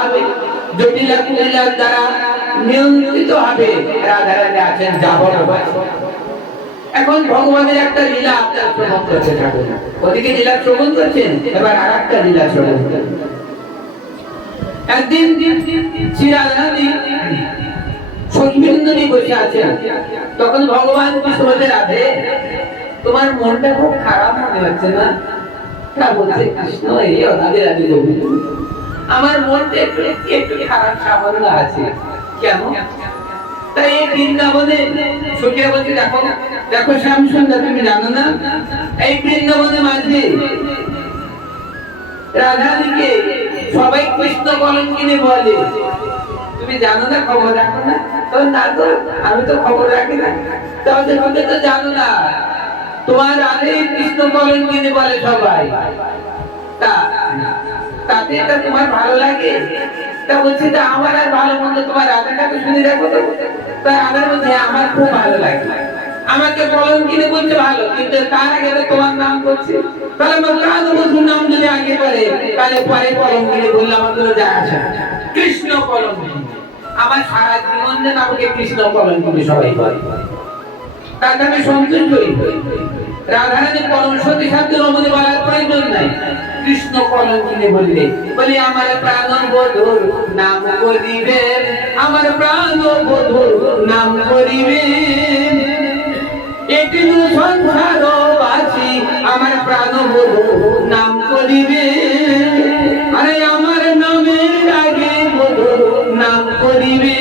হবে, জটিল কুটিলার দ্বারা নিয়ন্ত্রিত হবে। রাধারানী আছেন যাবতীয়। এখন ভগবানের একটা লীলা আপনার শ্রবণ করতে থাকুন। ওদিকে লীলা শ্রবণ করছেন, এবার আর একটা লীলা শ্রবণ করুন। একদিন শ্রী রাধারানী সখীবৃন্দ নিয়ে বসে আছেন। তখন ভগবান কৃষ্ণ বলতে, রাধে তোমার মনটা খুব খারাপ মনে হচ্ছে না? তা বলছে কৃষ্ণ, এই রাধে রাধে গোবিন্দ, আমার মনটা একটু একটু খারাপ সামান্য আছে। কেন? তাই এই বৃন্দাবনে সখীরা বলছে, দেখো দেখো শ্যাম সুন্দর, তুমি জানো না এই বৃন্দাবনের মাঝে রাধারানীকে সবাই কৃষ্ণ কলঙ্কিনী বলে। তুমি জানো না, খবর রাখো না? না তো, আমি তো খবর রাখি না। তাহলে তুমি তো জানো না তোমার রাধে কৃষ্ণ কলঙ্কিনী বলে সবাই। তাতে এটা তোমার ভালো লাগে? তা বলছে যে আমার আর ভালো মন্দ তোমার রাধাটাকে শুনে রাখো তো। তা রাধার মধ্যে আমার খুব ভালো লাগে, আমাকে কলঙ্কিনী বলছে ভালো, কিন্তু তার আগে তোমার নাম করছে। তাহলে আমার প্রাণ বন্ধুর নাম যদি আগে পড়ে, তাহলে পরে কলঙ্কিনী বললে আমার কোনো যায় আসে না। কৃষ্ণ কলঙ্কিনী, আমার সারা জীবন যেন আমাকে কৃষ্ণ কলঙ্কিনী সবাই বলে, তাতে আমি সন্তুষ্ট হই। রাধারানী পরম সতী সাধ্য রমণী বলার প্রয়োজন নাই, কৃষ্ণ কলঙ্কিনী বললে বলি আমার প্রাণ বধুর নাম করিবে, আমার প্রাণ বধুর নাম করিবে, এটি সংসার বাসি আমার প্রাণ বধুর নাম করিবে, আরে আমার নামের আগে বধুর নাম করিবে,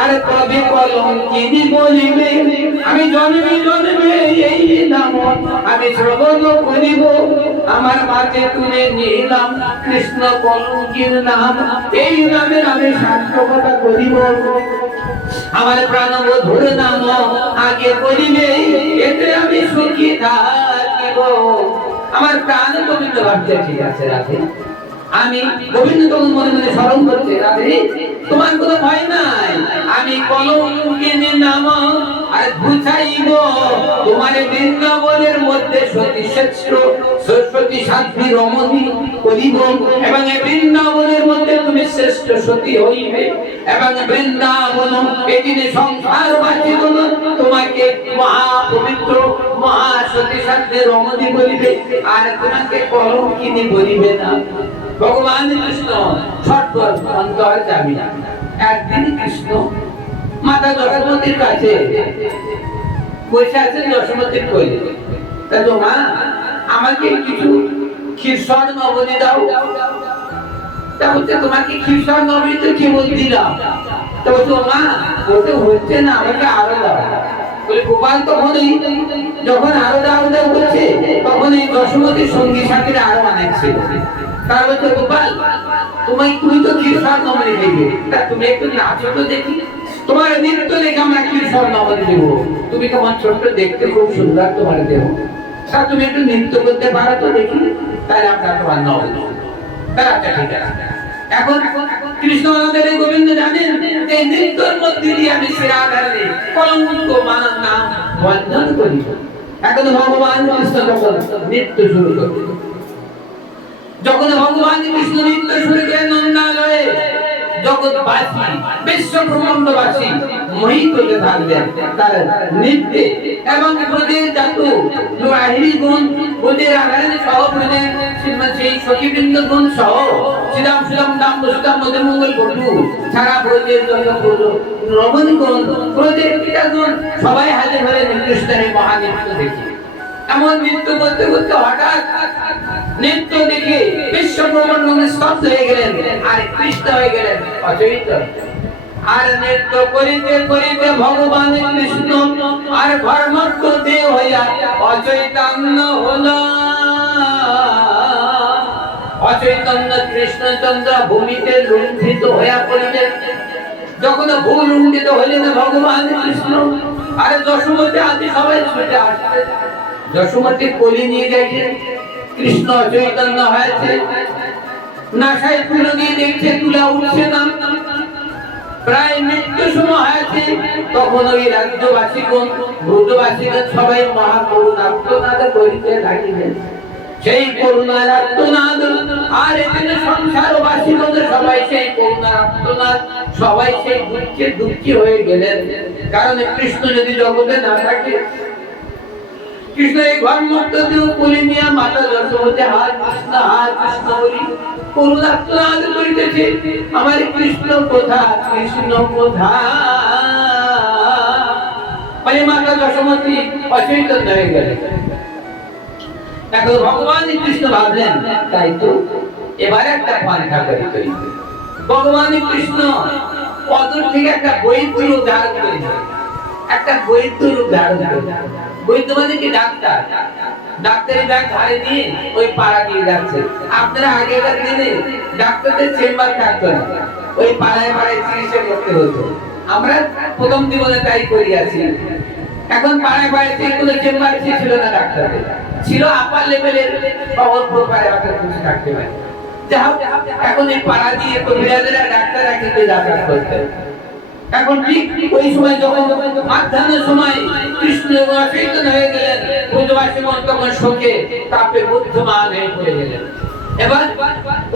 আর কবে কলঙ্কিনী বলিবে, আমি জন্মে জন্মে এই নাম আমি শ্রবণ করিব, আমার মাঝে তুলে নিলাম কৃষ্ণ কলঙ্কির নাম, এই নামের আমি সার্থকতা করিব, আমার প্রাণ বধুর নাম আগে করিবে, এতে আমি সুখী থাকিব। আমার প্রাণ গোবিন্দ ভাবছে, ঠিক আছে রাধে, আমি গোবিন্দ তখন মনে মনে স্মরণ করছে, রাধে তোমার কোনো ভয় নাই, আমি কলঙ্কিনী নাম আর বুঝাইব, তোমার বৃন্দাবনের মধ্যে সতী শ্রেষ্ঠ সরস্বতী সাধ্বী রমণী করিব, এবং বৃন্দাবনের মধ্যে তুমি শ্রেষ্ঠ সতী হইবে, এবং বৃন্দাবন এদিনে সংসার বাঁচিব, তোমাকে মহা পবিত্র মহা সতী সাধ্বী রমণী বলিবে, আর তোমাকে কলঙ্কিনী বলিবে না। ভগবান কৃষ্ণ ছটফট অন্তর যাবি না। একদিন কৃষ্ণ মাতা যশোমতীর কাছে বসে আছেন, যশোমতীর কইলে, তা তো মা আমাকে কিছু ক্ষীরসর নবনী দাও। তা বলছে তোমাকে ক্ষীরসর নবনী তো কি বল দিলাম। তা বলছে মা ওতে হচ্ছে না, আমাকে আরো দাও। বলে গোপাল তখনই যখন আরো দাও দাও বলছে, তখন এই যশোমতীর সঙ্গী সাথীরা আরো অনেক ছিল। তার বলছে গোপাল তুমি তো ক্ষীরসর নবনী দেবে, তা তুমি একটু নাচো তো দেখি, তোমার নৃত্য দেখে আমরা ক্ষীরসর নবনী দেব, তুমি কেমন ছোট্ট দেখতে, খুব সুন্দর তোমার দেহ, তা তুমি একটু নৃত্য করতে পারো তো দেখি, তাহলে আমরা তোমার নবনী। তারা আচ্ছা ঠিক আছে। এখন কৃষ্ণ আমাদের গোবিন্দ জানেন এই নৃত্যের মধ্যে দিয়ে আমি শ্রী রাধারানী কলঙ্ক মানার নাম বন্ধন করি। এখন ভগবান কৃষ্ণ যখন নৃত্য শুরু করবে, যখন ভগবান কৃষ্ণ নৃত্য শুরু করে নন্দালয়ে জগৎবাসী বিশ্ব ব্রহ্মাণ্ডবাসী মোহিত হতে থাকবেন তার নৃত্যে, এবং ব্রজের জাতু লাহিড়ী গুণ, ব্রজের রাধারানী সহ ব্রজের সেই সখীবৃন্দ গুণ সহ শ্রীরাম শ্রীরাম দাম সুদাম মধ্যে মঙ্গল বটু সারা ব্রজের জন্য রমণী গুণ, ব্রজের ক্রীড়া গুণ সবাই হাতে ধরে কৃষ্ণের মহানৃত্য দেখি। এমন নৃত্য করতে করতে হঠাৎ নৃত্য দেখে বিশ্ব ব্রহ্মাণ্ড স্তব্ধ হয়ে গেলেন, আর কৃষ্ণ হয়ে গেলেন অচৈত। আর নৃত্য করিতে করিতে ভগবান কৃষ্ণ আর ধর্মত্ব দেহ হইয়া অচৈতন্য হলো। অচৈতন্য কৃষ্ণচন্দ্র ভূমিতে লুণ্ঠিত হইয়া পড়িলেন। যখন ভূ লুণ্ঠিত হইলেন ভগবান কৃষ্ণ আর যশোমতী আদি সবাই ছুটে আসলেন। যশোমতী কোলে নিয়ে দেখে কৃষ্ণ চৈতন্য হয়েছে, নাসায় তুলো দিয়ে দেখছে তুলা উঠছে না, প্রায় মৃত্যু সময় হয়েছে। তখন ওই রাজ্যবাসীগণ ব্রজবাসীগণ সবাই মহাকরুণার্তনাদ করিতে লাগিলেন। সেই করুণার আর্তনাদ আর এখানে সংসারবাসীগণের সবাই সেই করুণার আত্মনাদ, সবাই সেই দুঃখে দুঃখী হয়ে গেলেন। কারণ কৃষ্ণ যদি জগতে না থাকে, কৃষ্ণ এই ঘর মুক্ত দেহ কোলে নিয়ে মাতা যশোমতি হাত কৃষ্ণ হাত কৃষ্ণ বলি করুণা আত্মনাদ করিতেছে, আমার কৃষ্ণ কোথা, কৃষ্ণ কোথা। মানে মাতা যশোমতি অচৈতন্য হয়ে গেলেন। এখন ভগবান কৃষ্ণ ভাবলেন, তাই তো এবারে একটা পন্থা করিতে হইবে। ভগবান কৃষ্ণ অদূর থেকে একটা বৈদ্য রূপ ধারণ করেছে, একটা বৈদ্য রূপ ধারণ করেছে। বৈদ্য মানে কি? ডাক্তার। ডাক্তারি ব্যাগ ঘাড়ে নিয়ে ওই পাড়া দিয়ে যাচ্ছে। আপনারা আগেকার দিনে ডাক্তারদের চেম্বার থাকতো না, ওই পাড়ায় পাড়ায় চিকিৎসা করতে হতো। আমরা প্রথম জীবনে তাই করিয়াছি। এখন পাড়ায় পাড়ায় কোনো চেম্বার ছিল না ডাক্তারদের, ছিল আপার লেভেলের খবর প্রপারে অর্থাৎ কিছু থাকতে পারে। এখন এই পাড়া দিয়ে কবিরাজেরা ডাক্তাররা কিন্তু যাতায়াত করতেন। এখন ঠিক ওই সময় যখন মাধ্যাহ্নের সময় কৃষ্ণ অচেতন হয়ে গেলেন, ব্রজবাসী মন তখন শোকে তাপে বুদ্ধমান হয়ে পড়ে গেলেন। এবার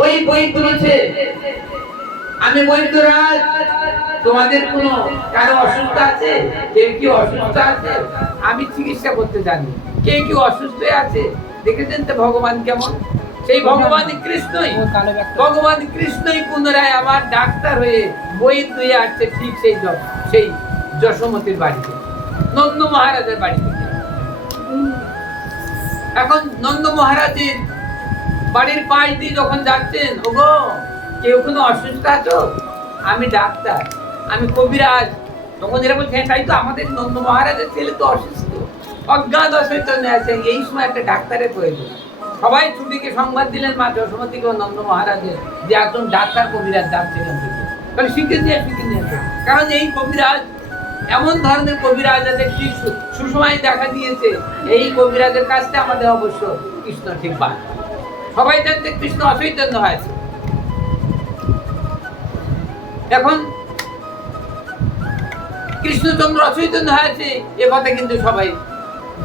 ওই বই তুলেছে, আমি বৈদ্যরাজ, তোমাদের কোনো কারো অসুস্থ আছে? কেউ কি অসুস্থ আছে? আমি চিকিৎসা করতে জানি। কে কি অসুস্থ আছে? দেখেছেন তো ভগবান কেমন? সেই ভগবান কৃষ্ণই, ভগবান কৃষ্ণই পুনরায় আমার ডাক্তার হয়ে বৈদ্য হয়ে আসছে ঠিক সেই যশোমতির বাড়িতে, নন্দ মহারাজের বাড়িতে। এখন নন্দ মহারাজের বাড়ির পাশ দিয়ে যখন যাচ্ছেন, ওগো কেউ কোনো অসুস্থ আছো? আমি ডাক্তার, আমি কবিরাজ। তখন এরা বলছেন, তাই তো আমাদের নন্দ মহারাজের ছেলে তো অসুস্থ, অজ্ঞান অচৈতন্য আছে, এই সময় একটা ডাক্তারের প্রয়োজন। সবাই ছুটিকে সংবাদ দিলেন মা যশোমতীকে ও নন্দ মহারাজের, যে একজন ডাক্তার কবিরাজ যাচ্ছিলেন থেকে, কারণ শিখে নিয়েছে। কারণ এই কবিরাজ এমন ধরনের কবিরাজ আছে, ঠিক সুসময় দেখা দিয়েছে, এই কবিরাজের কাছটা আমাদের অবশ্য কৃষ্ণ ঠিক পায়। সবাই জানতে কৃষ্ণ অচৈতন্য হয়েছে। এখন কৃষ্ণচন্দ্র অচৈতন্য হয়েছে এ কথা কিন্তু সবাই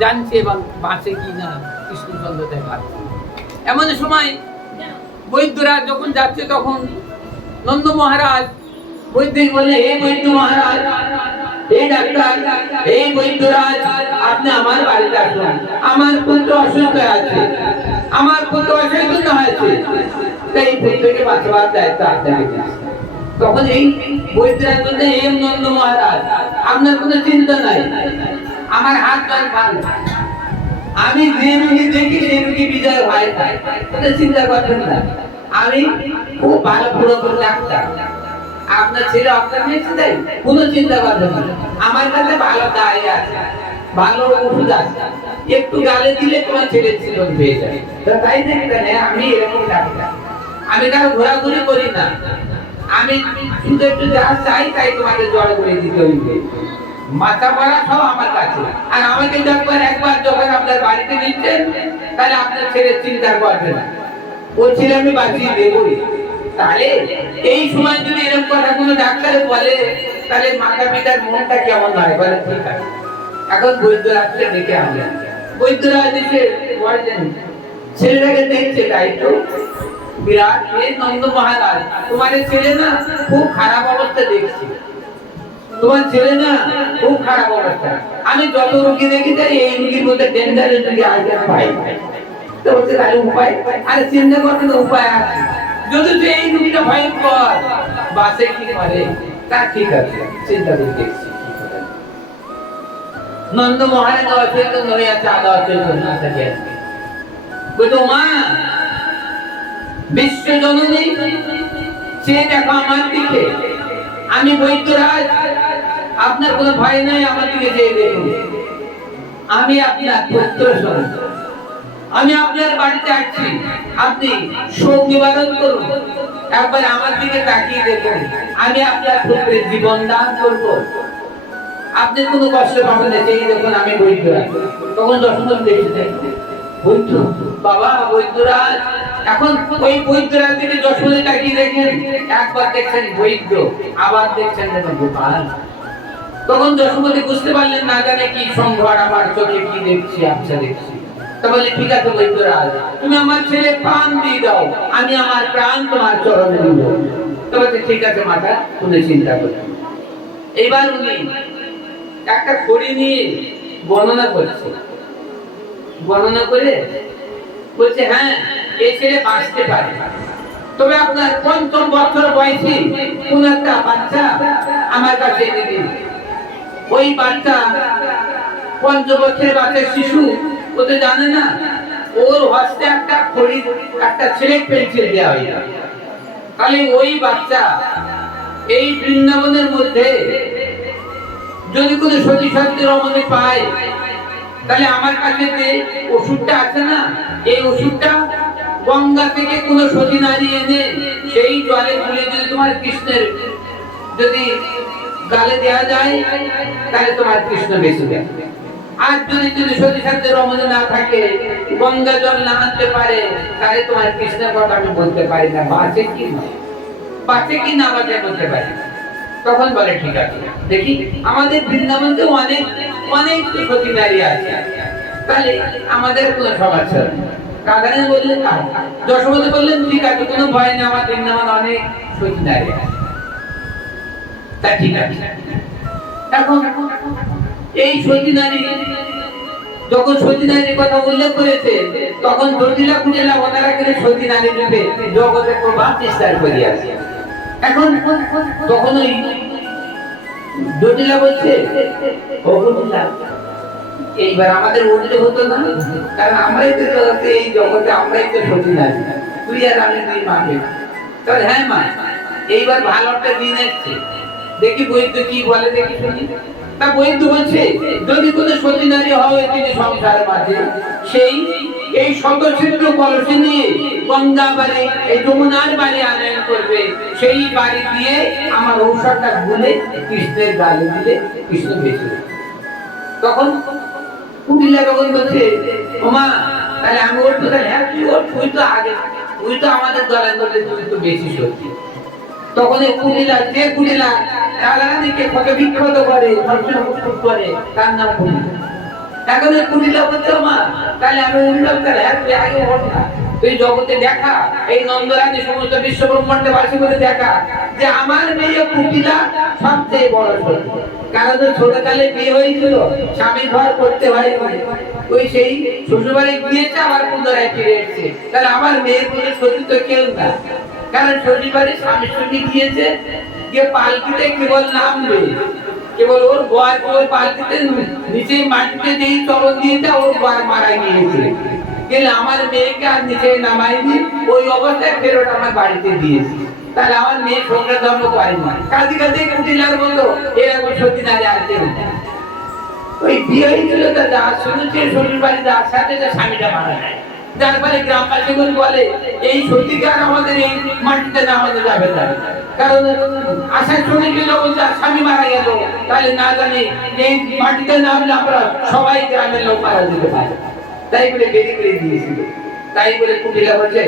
জানছে এবং বাঁচে কি না কৃষ্ণচন্দ্র দেখার। এমন সময় বৈদ্যরাজ যখন যাচ্ছে, তখন নন্দ মহারাজ বৈদ্য বলে, হে বৈদ্য মহারাজ, এই ডাক্তার, এই বৈদ্যরাজ, আপনি আমার বাড়িতে আসুন, আমার পুত্র অসুস্থ আছে, আমার পুত্র অচৈতন্য হয়েছে, তাই পুত্রকে বাঁচাবার দায়িত্ব আপনাকে। তখন এই বৈদ্যরাজ বলতে, হে নন্দ মহারাজ, আপনার কোনো চিন্তা নাই, আমার হাত পায়ে ভালো, আমি যে রুগী দেখি সেই রুগী বিজয় হয়, চিন্তা করবেন না, আমি খুব ভালো পুরোপুরি ডাক্তার। আপনার ছেলে আপনার মেয়েছে, তাই কোনো চিন্তা করবেন না, আমার কাছে ভালো দায় আছে, ভালো ওষুধ আছে, একটু গালে দিলে তোমার ছেলে জীবন পেয়ে যাবে। তাই দেখবেন আমি এরকম ডাক্তার, আমি কারো ঘোরাঘুরি করি না, আমি শুধু একটু যা চাই তাই তোমাকে জড় করে দিতে হইবে, মাথা পড়া সব আমার কাছে। আর আমাকে একবার যখন আপনার বাড়িতে নিচ্ছেন, তাহলে আপনার ছেলে চিন্তা করবে না, ও ছেলে আমি বাঁচিয়ে দেবই। তাহলে এই সময় যদি এরকম কথা কোনো ডাক্তারে বলে, তাহলে মাতা পিতার মনটা কেমন হয় বলে? ঠিক আছে, এখন বৈদ্যরাজকে ডেকে আনলেন। বৈদ্যরাজ এসে বললেন, ছেলেটাকে দেখছে, তাই তো বিরাট নন্দ মহারাজ, তোমার ছেলে না খুব খারাপ অবস্থা দেখছি, তোমার ছেলে না খুব খারাপ অবস্থা, আমি যত রোগী দেখি যাই এই রোগীর মধ্যে ডেঞ্জারের রোগী আগে পাই। তো বলছে, তাহলে উপায়? আরে চিন্তা করতে উপায় আছে, যদি এই রোগীটা ভয়ঙ্কর, বাসে কি করে, তা ঠিক আছে, চিন্তা করে দেখছি। নন্দ মহারাজ অচৈতন্য হয়ে আছে, আদা অচৈতন্য থাকে, বলতো মা বিশ্ব জননী, সে দেখো আমার দিকে, আমি বৈদ্যরাজ, আপনার কোনো ভয় নাই, আমার দিকে চেয়ে দেখুন, আমি আপনার পুত্র স্বরূপ, আমি আপনার বাড়িতে আসছি, আপনি শোক নিবারণ করুন, একবার আমার দিকে তাকিয়ে দেখুন, আমি আপনার পুত্রের জীবন দান করব, আপনি কোনো কষ্ট পাবেন না, চেয়ে দেখুন আমি বৈদ্যরাজ। তখন যশোমতি দেখেছে, বৈদ্য বাবা, বৈদ্যরাজ। এখন ওই বৈদ্যরাজ দিকে যশোমতি তাকিয়ে দেখেন, একবার দেখছেন বৈদ্য, আবার দেখছেন গোপাল। তখন যশোমতি বুঝতে পারলেন, না জানে কি সংঘাত, আমার চোখে কি দেখছি, আচ্ছা দেখছি। তাহলে ঠিক আছে বৈদ্যরাজ, তুমি আমার ছেলে প্রাণ দিয়ে দাও, আমি আমার প্রাণ তোমার চরণে দিব। তবে ঠিক আছে মাতা, উনি চিন্তা করলেন। এইবার উনি একটা খড়ি নিয়ে গণনা করছে, গণনা করে বলছে হ্যাঁ এই ছেলে বাঁচতে পারে, তবে আপনার ৫ম বছর বয়সী কোন একটা বাচ্চা আমার কাছে এনে দিন। ওই বাচ্চা ৫ বছরের বাচ্চা শিশু, ও তো জানে না, ওর হস্তে একটা খড়ি, একটা সিলেট পেন্সিল দেওয়া হয়ে যাবে। তাহলে ওই বাচ্চা এই বৃন্দাবনের মধ্যে যদি কোনো সতী সাধ্যের অমনে পায়, তাহলে আমার কাছে যে ওষুধটা আছে না, এই ওষুধটা গঙ্গা থেকে কোনো সতী নারী এনে সেই জলে গুলে যদি তোমার কৃষ্ণের যদি গালে দেওয়া যায়, তাহলে তোমার কৃষ্ণ বেঁচে যাবে। আর যদি সতী সাধ্যের অমনে না থাকে, গঙ্গা জল না আনতে পারে, তাহলে তোমার কৃষ্ণের কথা আমি বলতে পারি না, বাঁচে কি নয়, বাঁচে কি না বাঁচে বলতে পারি। তখন বলে ঠিক আছে, দেখি আমাদের বৃন্দাবনে অনেক অনেক সতী নারী আছে, তাহলে আমাদের কোনো সমস্যা নেই। রাধারানী বললেন না, যশোমতী বললেন ঠিক আছে, কোনো ভয় নেই, আমার বৃন্দাবনে অনেক সতী নারী আছে। তা ঠিক আছে। এখন এই সতী নারী যখন সতী নারীর কথা উল্লেখ করেছে, তখন জটিলা কুটিলা ওনারা কিন্তু সতী নারী রূপে জগতে প্রভাব বিস্তার করিয়াছে। এখন তখন ওই জটিলা বলছে, এইবার আমাদের উঠলে হতো না, কারণ আমরাই তো জগতে, এই জগতে আমরাই তো সতী নারী, তুই আর আমি দুই মাকে। তাহলে হ্যাঁ মা, এইবার ভালো একটা দিন এসছে, দেখি বৈদ্য কি বলে, দেখি শুনি। তা বৈদ্য বলছে, যদি কোনো সতী নারী হয় তিনি সংসারের মাঝে, সেই এই শতছিদ্র কলসি নিয়ে গঙ্গা বাড়ি, এই যমুনার বাড়ি আনয়ন করবে, সেই বাড়ি দিয়ে আমার ঔষধটা গুলে কৃষ্ণের গালে দিলে কৃষ্ণ বেঁচে। তখন কুটিলা তখন বলছে, ওমা তাহলে আমি ওর তো, তাহলে হ্যাঁ তুই ওর, তুই তো আগে, তুই তো আমাদের দলের মধ্যে, তুই তো বেশি সত্যি। তখন এই কুটিলা, যে কুটিলা রাধারানীকে কত বিখ্যাত করে, করে, তার নাম কুটিলা। এখন এই কুটিলা বলছে, মা তাহলে আমি উল্লেখ করে, হ্যাঁ তুই আগে ওর না, তুই জগতে দেখা, এই নন্দরানী সমস্ত বিশ্ব ব্রহ্মাণ্ডে বাসী করে দেখা যে আমার মেয়ে কুটিলা সবচেয়ে বড় সত্যি। কারণ ছোটকালে বিয়ে হয়েছিল, স্বামী ঘর করতে হয়, ওই সেই শ্বশুরবাড়ি গিয়েছে, আবার পুনরায় ফিরে এসেছে, তাহলে আমার মেয়ের কোনো সত্যি তো কেউ না। কারণ শ্বশুরবাড়ি স্বামীর সঙ্গে গিয়েছে, গিয়ে পালকিতে কেবল নামবে, কেবল ওর বয় ওর পালকিতে নিচে মাটিতে যেই চরণ দিয়েছে, ওর বয় মারা গিয়েছে, গেলে আমার মেয়েকে আর নিচে নামাইনি, ওই অবস্থায় ফেরত আমার বাড়িতে দিয়েছি। তাহলে আমার মেয়ে সঙ্গে ধর্ম করেনি, কাজে কাজে কুটিলার মতো এরকম সত্যি নারী আর কেউ না। ওই বিয়ে হয়েছিল, তা যা শুনেছে শ্বশুর বাড়ি যার সাথে স্বামীটা মারা যায়, যার ফলে গ্রামবাসী বলে এই সত্যিকার আমাদের এই মাটিতে নামানো যাবে না, কারণ আশায় শুনেছি যখন তার স্বামী মারা গেল, তাহলে না জানি এই মাটিতে নামলে আমরা সবাই গ্রামের লোক মারা যেতে পারে, তাই বলে বেরিয়ে করে দিয়েছিল। তাই বলে কুটিলা বলছে,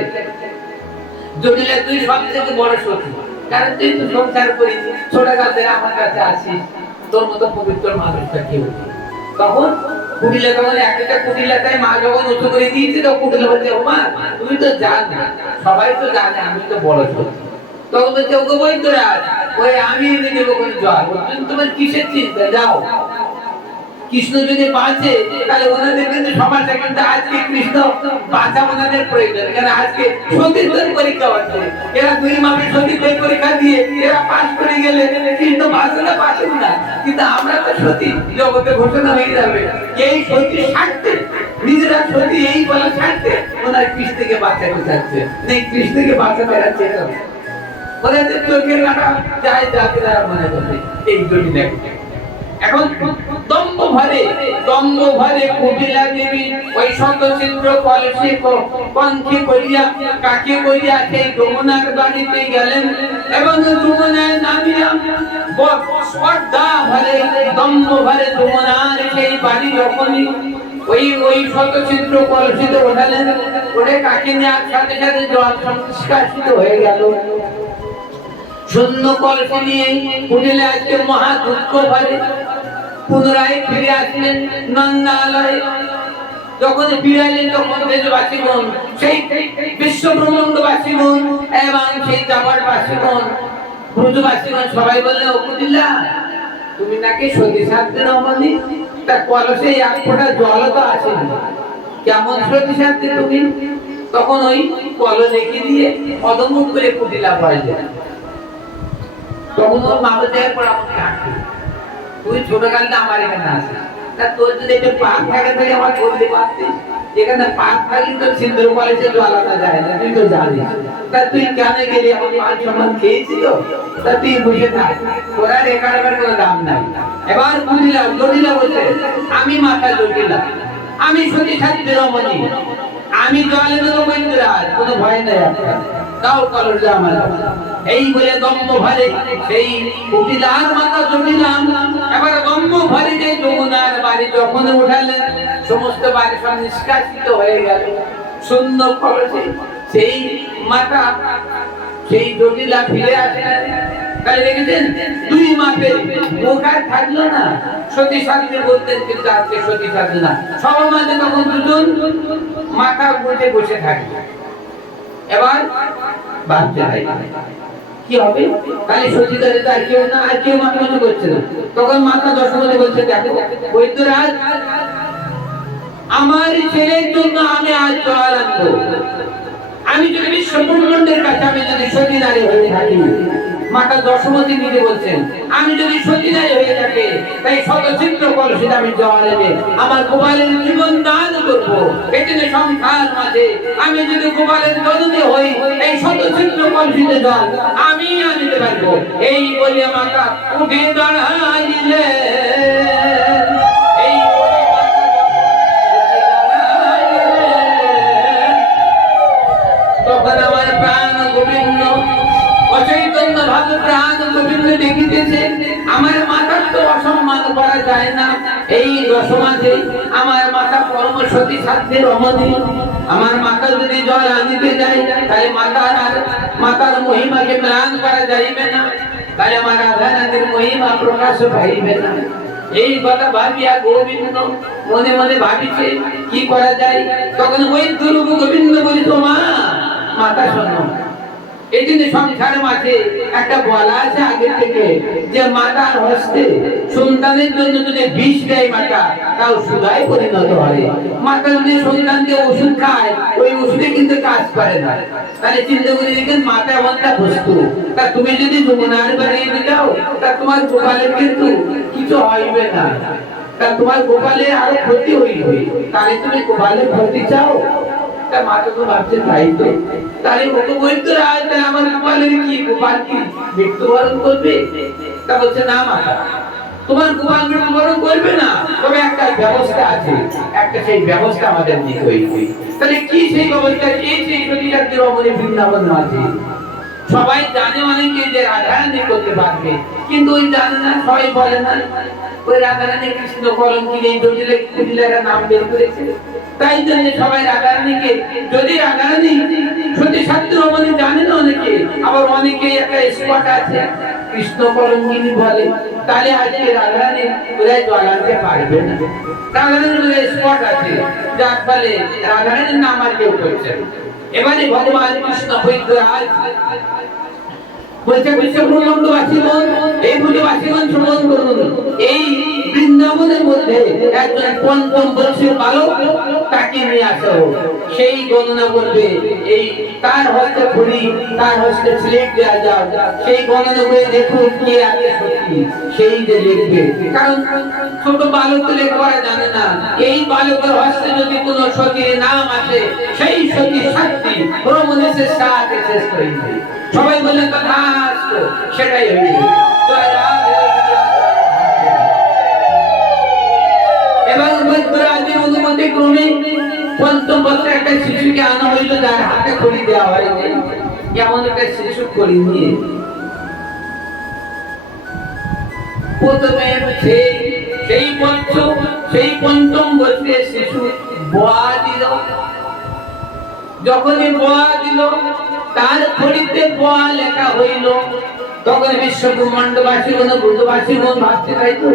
জটিলা তুই সব থেকে বড় সত্যি, কারণ তুই তো সংসার করিস, ছোটকাল থেকে আমার কাছে আসিস, তোর মতো পবিত্র মানুষটা কেউ। তখন কুটিলা তখন একটা কুটিলাটাই মা যখন উঁচু করে দিয়েছে, তো কুটিলা বলছে, ও মা তুমি তো জান না, সবাই তো জানে আমি তো বড় সত্যি। তখন বলছে, ওকে বই তোরা ওই আমি এনে দেবো কোন জল, তোমার কিসের চিন্তা, যাও। কৃষ্ণ যদি বাঁচে, তাহলে ওনাদের কিন্তু সমাজটা, কিন্তু আজকে কৃষ্ণ বাঁচা ওনাদের প্রয়োজন, কারণ আজকে সতীত্বের পরীক্ষা হচ্ছে, এরা 2 মাসে সতীত্বের পরীক্ষা দিয়ে এরা পাস করে গেলে কৃষ্ণ বাঁচবে না, বাঁচবে না, কিন্তু আমরা তো সতী, জগতে ঘোষণা হয়ে যাবে এই সতী ছাড়তে, নিজেরা সতী এই বলে ছাড়তে, ওনার কৃষ্ণকে বাঁচাতে চাচ্ছে, নেই কৃষ্ণকে বাঁচাতে যাচ্ছে, ওনাদের চোখের কাটা যায় যাতে তারা মনে করবে এই জন্য। এখন দম্ভ ভরে কুটিলা দেবী ওই শতচিত্র কলসি পন্থী করিয়া কাকে করিয়া সেই যমুনার বাড়িতে গেলেন, এবং যমুনায় নামিয়া স্পর্ধা ভরে দম্ভ ভরে যমুনার সেই বাড়ি যখনই ওই শতচিত্র কলসিতে ওঠালেন, ওরে কাকে নেওয়ার সাথে সাথে জল সংস্কাশিত হয়ে গেল। শূন্য কলসি নিয়ে কুটিলা আজকে মহা দুঃখ ভরে পুনরায় ফিরে আসলেন নন্দালয়ে। যখন বিড়ালেন তখন দেশবাসীগণ, সেই বিশ্ব ব্রহ্মাণ্ডবাসীগণ এবং সেই জাগরবাসীগণ, ব্রজবাসীগণ সবাই বললেন, ও কুটিলা, তুমি নাকি সতী সাধ্যের রমণী, তা কলসে এক ফোঁটা জল তো আসেনি, কেমন সতী সাধ্যে তুমি? তখন ওই কলস রেখে দিয়ে অদমুখ করে কুটিলা পড়ে। তখন ওর মা বলতে তুই ছোটকালটা আমার এখানে আসে, তা তোর যদি একটা পাক থাকে তাহলে আমার বলতে পারতিস, এখানে পাক থাকলে তো সিন্ধুর কলেজে জল আনা যায় না, তুই তো জানিস, তা তুই কেন গেলি? আমার মান সম্মান খেয়েছিল, তা তুই বুঝে থাক, ওরা রেখার কোনো দাম নাই। এবার বুঝলাম, জটিলা বলছে, আমি মাথা জটিলা, আমি সতী সাধ্যের রমণী, আমি জলে দেবো বৈদ্যরাজ, কোনো ভয় নাই আপনার, তাও কলস আমার। এই বলে দম্ভ ভরে সেই কুটিলার মাথা জটিলাম। এবার দম্ভ ভরে যে যমুনার বাড়ি যখন উঠালেন, সমস্ত বাড়ি সব নিষ্কাশিত হয়ে গেল শূন্য কলসে। সেই মাথা সেই জটিলা ফিরে আসলেন। তাই দেখেছেন, দুই মাপে মুখ আর থাকলো না। সতী সাধ্যে বলতেন, কিন্তু আজকে সতী সাধ্যে না, সবার মাঝে তখন দুজন মাথা গুঁজে বসে থাকে। এবার বাচ্চা কি হবে? তাহলে সতীদারে আর কেউ না, আর কেউ মাথা মনে করছে না। তখন মাতা দশমতে বলছে, দেখো বৈদ্যরাজ, আমার ছেলের জন্য আমি আজ জল আনবো। আমি যদি বিশ্ব ব্রহ্মাণ্ডের কাছে আমি যদি সতীদারে হয়ে থাকি, মাতা দশমতি নিজে বলছেন, আমি যদি সতীদারে হয়ে থাকি, তাই শত চিত্র কলসে আমি জল এনে আমার গোপালের জীবন দান করবো। এখানে সংসার মাঝে আমি যদি গোপালের জননী হই, এই শত চিত্র কলসিতে জল আমি আনিতে পারবো। এই বলে মাতা উঠে দাঁড়াইলে, তখন আমার প্রাণ গোবিন্দ অচৈতন্য ভাবে প্রাণ গোবিন্দ দেখিতেছে, আমার মাতার তো অসম্মান করা যায় না। এই দশমাসে আমার মাতা পরম সতী সাধ্যের রমণী, আমার মাতা যদি জল আনিতে যায়, তাই মাতার মহিমাকে ম্লান করা যাইবে না, তাই আমার রাধারানীর মহিমা প্রকাশ পাইবে না। এই কথা ভাবিয়া গোবিন্দ মনে মনে ভাবিছে কি করা যায়। তখন ওই দুর্গ গোবিন্দ বলি, মা মাতা শোনো, এই জন্য সংসারের মাঝে একটা বলা আছে আগে থেকে, যে মাতার হস্তে সন্তানের জন্য যদি বিষ দেয় মাতা, তাও সুধায় পরিণত হয়। মাতা যদি সন্তানকে ওষুধ খায়, ওই ওষুধে কিন্তু কাজ করে না। তাহলে চিন্তা করে দেখেন, মাতা এমনটা বস্তু, তা তুমি যদি যমুনার বাড়িয়ে যাও, তা তোমার গোপালের কিন্তু কিছু হইবে না, তা তোমার গোপালের আরো ক্ষতি হইবে। তাহলে তুমি গোপালের ক্ষতি চাও? মাতা তো ভাবছে তাই তো, তাহলে ওকে বলতে আমার গোপালের কি, গোপাল কি মৃত্যুবরণ করবে? তা বলছে, না মাতা, তোমার গোপাল মৃত্যুবরণ করবে না, তবে একটা ব্যবস্থা আছে, একটা সেই ব্যবস্থা আমাদের নিতে হইবে। তাহলে কি সেই ব্যবস্থা? এই সেই সতীসাধ্যের রমণী বৃন্দাবন আছে। সবাই জানে অনেকে যে রাধারানী করতে পারবে, কিন্তু ওই জানে না, সবাই বলে না। ওই রাধারানী কৃষ্ণ কলঙ্কিনী এই জটিল কুটিলারা নাম বের করেছে, তাই জন্য সবাই রাধারানীকে, যদি রাধারানী সতী সাধ্য রমণী জানে না অনেকে, আবার অনেকে একটা স্পট আছে কৃষ্ণ কলঙ্কিনী বলে, তাহলে আজকে রাধারানী ওরাই জল আনতে পারবে না। রাধারানীর স্পট আছে, যার ফলে রাধারানীর নাম আর কেউ করছে। এবারে ভগবান কৃষ্ণ বৈদ্যরাজ বলছে, বিশ্ব ব্রহ্মাণ্ডবাসীগণ, এই ব্রজবাসীগণ শ্রবণ করুন, এই বৃন্দাবনের মধ্যে একজন পঞ্চম বর্ষের বালক, তাকে নিয়ে আসো। সেই গণনা করবে, এই তার হস্তে ঘড়ি, তার হস্তে স্লেট দেওয়া যাও, সেই গণনা করে দেখুন কে আছে সত্যি, সেই যে লিখবে। কারণ ছোট বালক তো লেখাপড়া জানে না, এই বালকের হস্তে যদি কোনো সতীর নাম আসে, সেই সতী সাধ্যী ব্রহ্মদেশের সাথে শেষ হয়ে যায়। সবাই বললেন তথাস্তু, সেটাই হইবে। এবার বৈদ্যরাজের অনুমতি ক্রমে পঞ্চম বছরে একটা শিশুকে আনা হইল, যার হাতে খড়ি দেওয়া হয়েছে। এমন একটা শিশু খড়ি নিয়ে প্রথমে সেই পঞ্চম বছরের শিশু বোয়া দিল। যখনই বোয়া দিল, তার খড়িতে বোয়া লেখা হইল। তখন বিশ্ব ব্রহ্মাণ্ডবাসীগণ, ব্রজবাসীগণ ভাবছে, তাই তো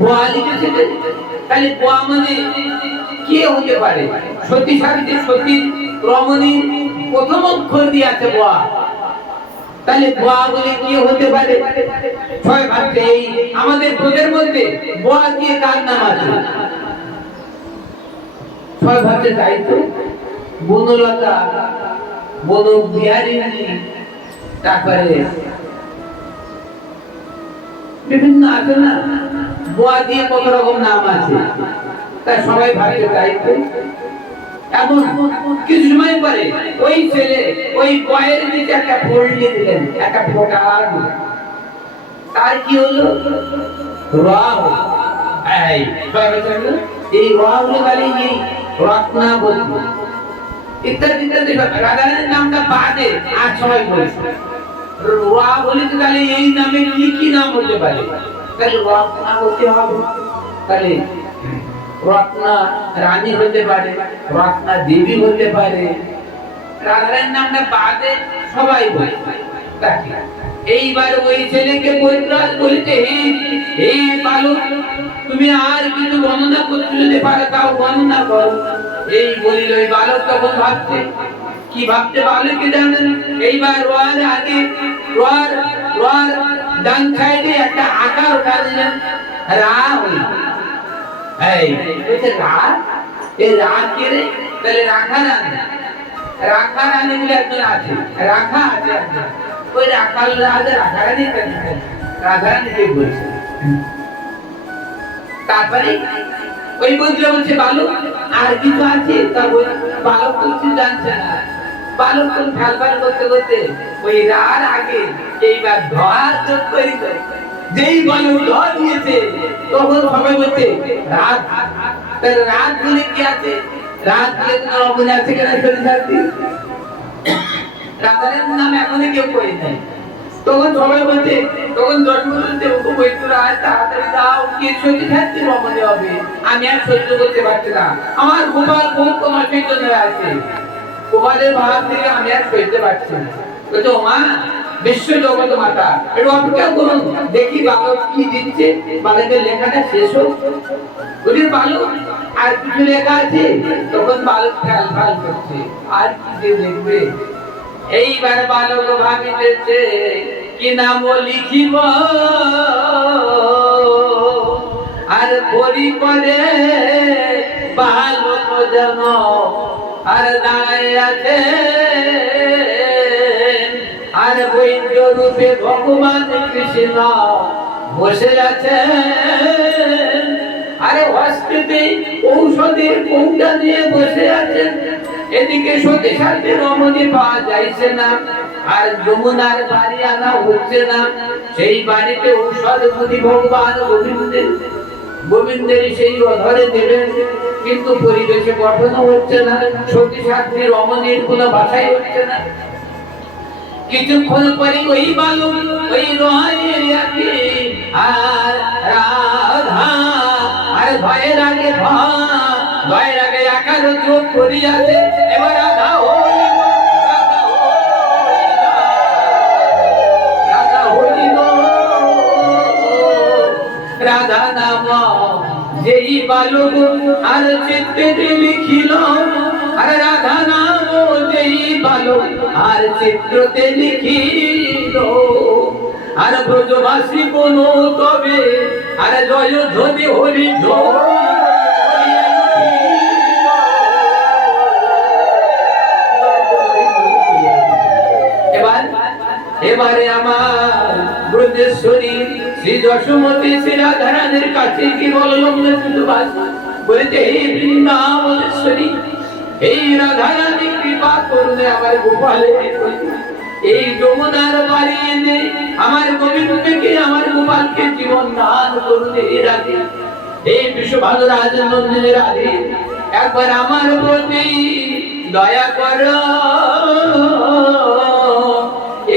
বোয়া লিখেছে, তাহলে বোয়া মানে কে হতে পারে? সতী সাবিত্রী সতী রমণীর প্রথম অক্ষর দিয়ে আছে বোয়া, তাহলে বোয়া বলে কি হতে পারে? ছয় ভাবছে এই আমাদের ব্রজের মধ্যে বোয়া দিয়ে কার নাম আছে? ছয় ভাবছে তাই তো বনলতা, বন বিহারিণী, তারপরে বিভিন্ন আছে না, বোয়া দিয়ে কত রকম নাম আছে, তাই সবাই ভাবছে তাই তো। এমন কিছু সময় পরে ওই ছেলে ওই বয়ের নিচে একটা ফোড় দিয়ে দিলেন, একটা ফোঁটা, তার কি হলো? রাম। এই এই রাম বলে এই রত্না বলবো ইত্যাদি ইত্যাদি রাধারানীর নামটা বাদে আর সবাই বলছে রা বলে, তাহলে এই নামে কি কি নাম হতে পারে? তাহলে রত্না হতে হবে, তাহলে রত্না রানী হতে পারে, রত্না দেবী হতে পারে, রাধারানীর নামটা বাদে সবাই বলছে। এইবার ওই ছেলেকে বৈদ্যনাথ বলছে, হে বালক, তুমি আর কিছু গণনা করতে যদি পারো তাও গণনা করো। এই বলিল ওই বালক তখন ভাবছে, কি ভাবতে বালকে জানেন? এইবার রোয়ার আগে রোয়ার ডান সাইডে একটা আকার উঠা দিলেন, রা হইল। এই বলছে রা, এই রা কে রে? তাহলে রাখা রানী, রাখা রানী বলে একজন আছে, রাখা আছে একজন, ওই রাখাল রাজা রাখা রানী রাধা রানীকে বলছে। তারপরে ওই বন্ধু বলছে বালক আর কিছু আছে? তা বালক কিছু জানছে না, বালক কোন ফেলফাল করতে করতে ওই রার আগে এইবার ধোয়া চোখ করি, যেই বালক ধোয়া দিয়েছে তখন সবাই বলছে রাত। তাহলে রাত বলে কি আছে? রাত বলে তোমার অবনে আছে কেন? শরীর শান্তি রাধারের নাম এখনো কেউ করি নাই। তখন সবাই বলছে, তখন জন্ম বলছে ওকে বৈদ্যরা তাড়াতাড়ি দাও, কে সত্যি থাকতে রমণী হবে, আমি আর সহ্য করতে পারছি না, আমার গোপাল খুব তোমার সহ্য আছে, গোপালের ভাব থেকে আমি আর সহ্য পারছি না। বলছে ও মা, বিশ্ব জগৎ মাতা, একটু অপেক্ষা করুন, দেখি বালক কি দিচ্ছে, বালকের লেখাটা শেষ হোক। বলি বালক আর কিছু লেখা আছে? তখন বালক ফেলফাল করছে, আর কি যে লিখবে? এইবার বালক ভাবিতেছে কি নাম লিখিব, আর পরি করে বালক যেন আর দাঁড়ায় আছে, আর বৈদ্য রূপে ভগবান কৃষ্ণ বসে আছে, আরে হস্তিতে ঔষধের কৌটা নিয়ে বসে আছেন। এদিকে সতী সাথে রমণী পাওয়া যাইছে না, আর যমুনার বাড়ি আনা হচ্ছে না, সেই বাড়িতে ঔষধ মুনি ভগবান গোবিন্দের সেই অধরে দেবেন, কিন্তু পরিবেশে গঠন হচ্ছে না, সতী সাথে রমণীর কোনো বাসাই হচ্ছে না। কিছুক্ষণ পরে ওই বালক ওই রয়ের আগে আর রাধা আর ভয়ের আগে ভয়ের আগে আকার চোখ করিয়াছে, এবার রাধা রাধা নাম যেই বালক আর চিত্তে লিখিল, আর রাধা নাম যেই বালক আর চিত্রতে লিখিল, আর ব্রজবাসী কোন তবে আর জয় ধ্বনি হরি এবারে আমার ব্রজেশ্বরী শ্রী যশোমতী শ্রী রাধারানীর কাছে কি বললাম বলেছে, হে বৃন্দাবনেশ্বরী, এই রাধারানী কৃপা করলে আমার গোপালে, এই যমুনার বাড়ি এনে আমার গোবিন্দকে আমার গোপালকে জীবন দান করলে রাধে, এই বিশ্ব ভালো রাজনন্দিনী রাধে, একবার আমার প্রতি দয়া কর।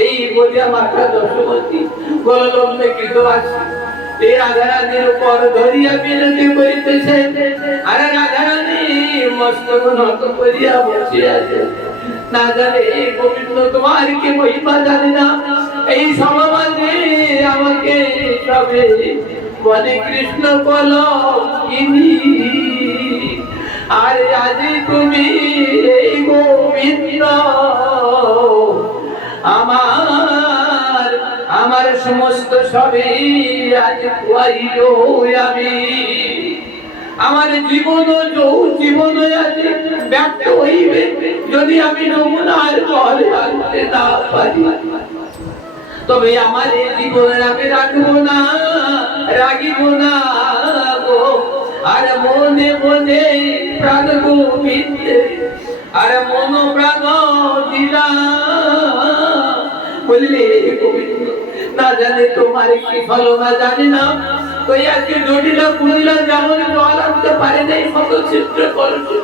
এই বোঝা মাথা যশোমতী গোললম্বে কৃতবাসী এই রাধারানীর উপর ধরিয়া বিনতি করিতেছে, আর রাধারানী মস্তক নত করিয়া বসে আছে, না জানে এই গোবিন্দ তোমার কি মহিমা জানে না, এই সমাজে আমাকে সবে বলে কৃষ্ণ বল কিনি আর আজ তুমি এই গোবিন্দ আমার আমার সমস্ত সবই আজ খুয়াইলো আমি আমার জীবন জীবন আছে ব্যর্থ হইবে যদি আমি নমুনার জল আনতে না পারি তবে আমার এই জীবন আমি রাখবো না রাখিব না গো আর মনে মনে প্রাণ গোবিন্দে আর মন প্রাণ দিলা বললে গোবিন্দ না জানে তোমার কি ফলো না জানি না কই আজকে জটিলা পুরিলা যেমন জল আনতে পারে নাই কত চিত্র করছো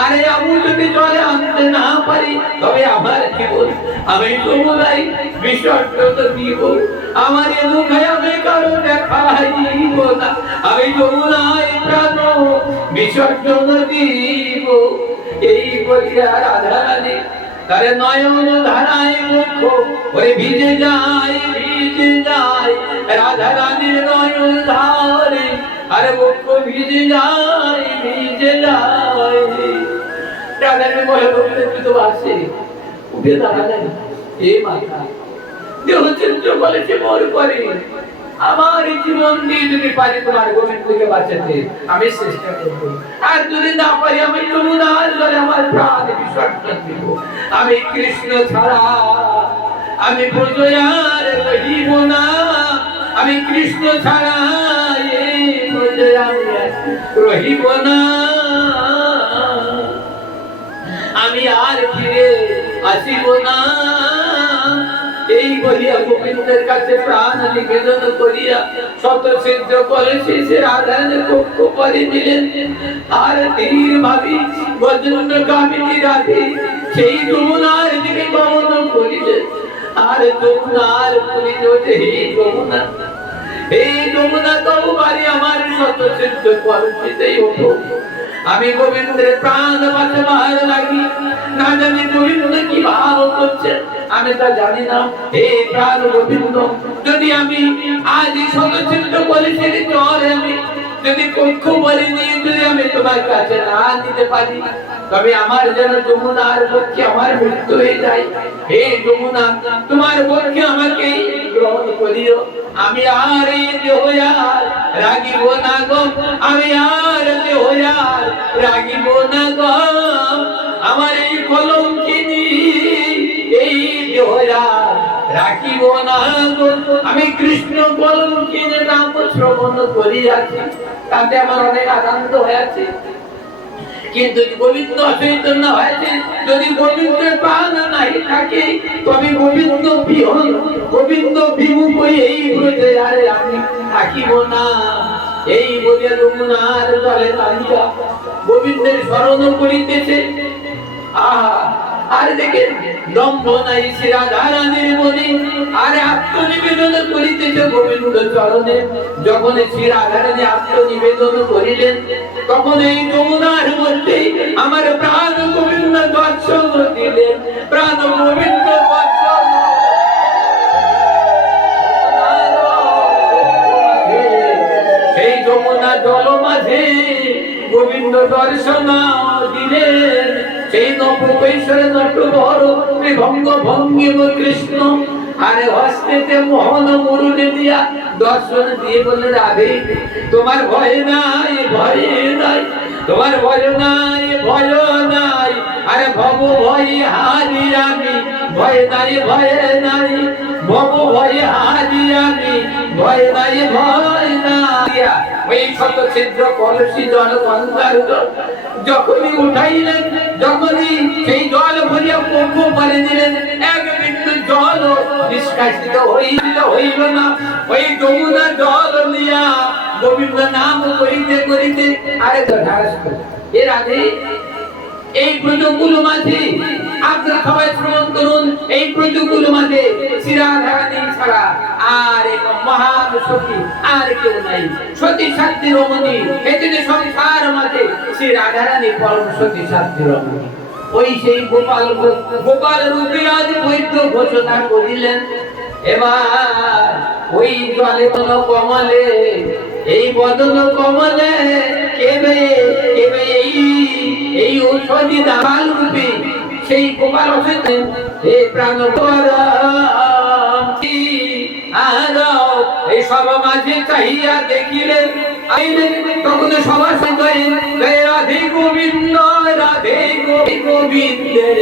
আরে আমি যদি জলে আনতে না পারি তবে আমার জীবন আমি তোমায় বিসর্জন দিব আমার এ মুখে আমি কারো দেখাইব না আমি তোমায় প্রাণ বিসর্জন দিব এই বলিয়া রাধারানী তার নয়ন ধারায় মুখ ওরে ভিজে যায় রাধারানীর নয়ন ধারে আর মুখ ভিজে যায় রাধারানী বলে তুই তো আসে উঠে দাঁড়ালেন এ মাথা দেহ চিত্র বলে সে মর করে আমার জীবন দিয়ে যদি পারি তোমার গোবিন্দকে বাঁচাতে আমি চেষ্টা করবো আর যদি না পারি আমি যমুনার জলে আমার প্রাণ বিসর্জন দিব আমি কৃষ্ণ ছাড়া আমি প্রজয়ার রহিব না আমি কৃষ্ণ ছাড়া এই প্রজয়ার রহিব না আমি আর ফিরে আসিব না এই বলিয়া গোবিন্দের কাছে প্রাণ নিবেদন করিয়া শত সিদ্ধ করেছে সে রাধারানীর পক্ষ করে দিলেন আর ধীর ভাবি বজ্রন্ড কামিনী রাধে সেই যমুনার দিকে গমন করিলেন আর যমুনার করিল যে হে যমুনা তবু বাড়ি আমার শত সিদ্ধ করেছেই হতো আমি গোবিন্দের প্রাণ বাঁচাবার লাগি না জানি গোবিন্দ কি ভাব করছে আমি তা জানি না হে প্রাণ গোবিন্দ যদি আমি আজ সদচিত্ত বলেছি চলে আমি যদি পক্ষ বলে নিয়ে যদি আমি তোমার কাছে না দিতে পারি তবে আমার যেন যমুনার পক্ষে আমার মৃত্যু হয়ে যায় হে যমুনা তোমার পক্ষে আমাকে গ্রহণ করিও আমি আর দেহয়ার রাগিব না গো আমি আর দেহয়ার রাগিব না গো আমার এই কলঙ্কিনী এই দেহয়ার রাখিব না গো আমি কৃষ্ণ কলঙ্কিনী নাম শ্রবণ করিয়াছি তাতে আমার অনেক আনন্দ হয়েছে কিন্তু গোবিন্দ অচৈতন্য হয়েছে যদি গোবিন্দের প্রাণ নাই থাকে তবে গোবিন্দ বিহন গোবিন্দ বিমুখ এই ব্রজে আরে আমি থাকিব না এই বলিয়া যমুনার জলে নামিয়া গোবিন্দের স্মরণ করিতেছে আহা আর দেখেন দম্ভ নাই শ্রী রাধারানীর মনে আর আত্মনিবেদন করিতেছে গোবিন্দ চরণে যখন শ্রী রাধারানী আত্মনিবেদন করিলেন তখন এই যমুনার মধ্যে আমার প্রাণ গোবিন্দ দর্শন দিলেন প্রাণ গোবিন্দ দর্শন সেই যমুনা জল মাঝে গোবিন্দ দর্শন দিলেন সেই নবকৈশোর নটবর ভঙ্গ ভঙ্গিম কৃষ্ণ আরে হস্তেতে মোহন মুরুলি দিয়া দর্শন দিয়ে বলে রাধে তোমার ভয় নাই তোমার ভয় নাই আরে ভব ভয় হারি আমি ভয় নাই ভব ভয় হারি আমি ভয় নাই ওই শত ছিদ্র কলসি জল গঙ্গার যখনই উঠাইলেন যখনই সেই জল ভরিয়া পক্ষ করে দিলেন এক বিন্দু জল নিষ্কাশিত হইল না ওই যমুনা জল নিয়া গোবিন্দ নাম করিতে করিতে আরে এর আগে এই প্রজগুলো মাঝে আপনারা সবাই শ্রবণ করুন এই প্রজগুলো মাঝে শ্রী রাধারানী ছাড়া আর এক মহান সতী আর কেউ নাই সতী সাধ্যী রমণী এজন্য সংসার মাঝে শ্রী রাধারানী পরম সতী সাধ্যী রমণী ওই সেই গোপাল রূপে আজ বৈদ্য ঘোষণা করিলেন এবার ওই জলে কমলে এই বদন কমলে কেবে কেবে এই ঔষধি দামাল রূপে সেই গোপাল অসিতে হে প্রাণ এই সব মাঝে চাহিয়া দেখিলে আইলে তখন সবার সঙ্গে রাধে গোবিন্দ রাধে গোবিন্দের